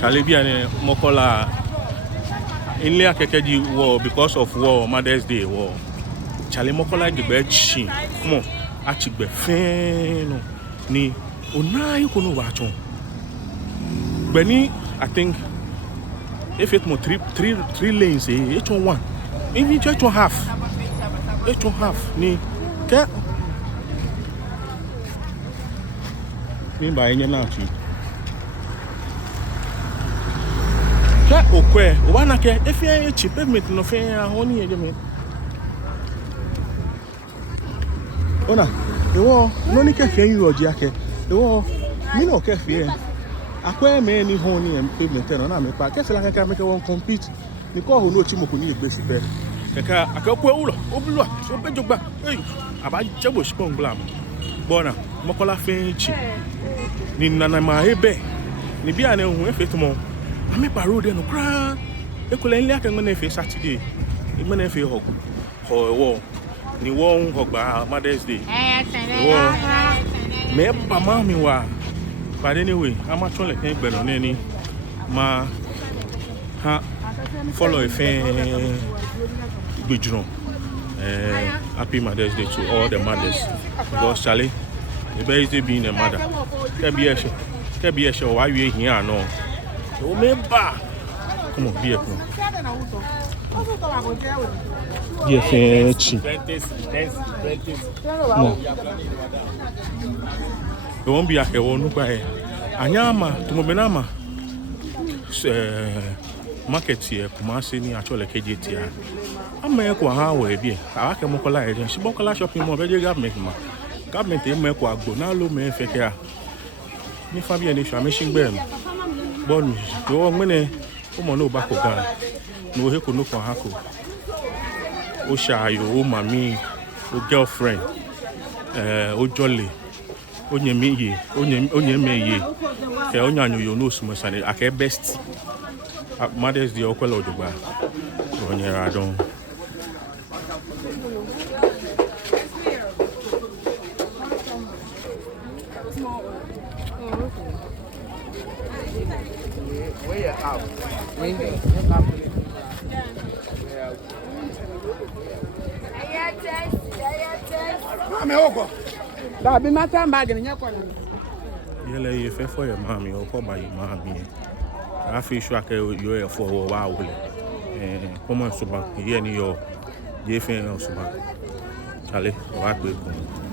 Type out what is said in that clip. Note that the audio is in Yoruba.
Charlie Biane Makola in Lea Kekeji war because of war, Mother's Day war. Charlie Makola the bed she. Come on, actually be fan ni una you kono watch on. Benny, I think if it's more three lanes, each on one. Maybe each one half. Each one half. Ni ke ni ba enye na chi. Ke okwe, o wa na ke if you cheap payment no fe ahoni eje me. Ona, ewo no ni ke fe yin oji ake. Ewo mi no ke fe akwa me ni honi payment na me pa ke se la ke make won compete ni ko ho no chi mo ko ni egbe super keka akakwa ulo obulwa so bejogba aba jebo spon blam bona Makola fenchi ni nana ma ebe ni bia na hu efetumo ame parode no kra ekola nli aka ngene efe Saturday ngene efe hogu ho ni won hogba Mother's Day wo me ba ma mi wa but anyway ama chole ken gbe no ni ma ha follow efe happy Mother's Day to all the mothers. Because Charlie, the birthday being a mother. Can be a show. Why you here? No. Remember. Come on, be a cool. Yes, it won't be a one by Anyama to Mobenama. Market here, Kumasi ni actually KJT. Ameko ha we bi aka Makola ere si Makola shopping mall be government ma government e meko agbo na lo me fe ke a ni fa bi eni sha me shin gbe bonu yo ngene o mo no ba ko gan no he ko no ko ha ko o sha yo o mami o girlfriend o jolly o nyemi ye o nyeme ye ke o nyanyo yo no sumo sane aka best Mother's Day okwela odugba o nyera don. Yele ye fe for your mommy or call by your mommy. I feel sure you are for a while. Come on, so back here, your dear friend, also back. Charlie, what will come?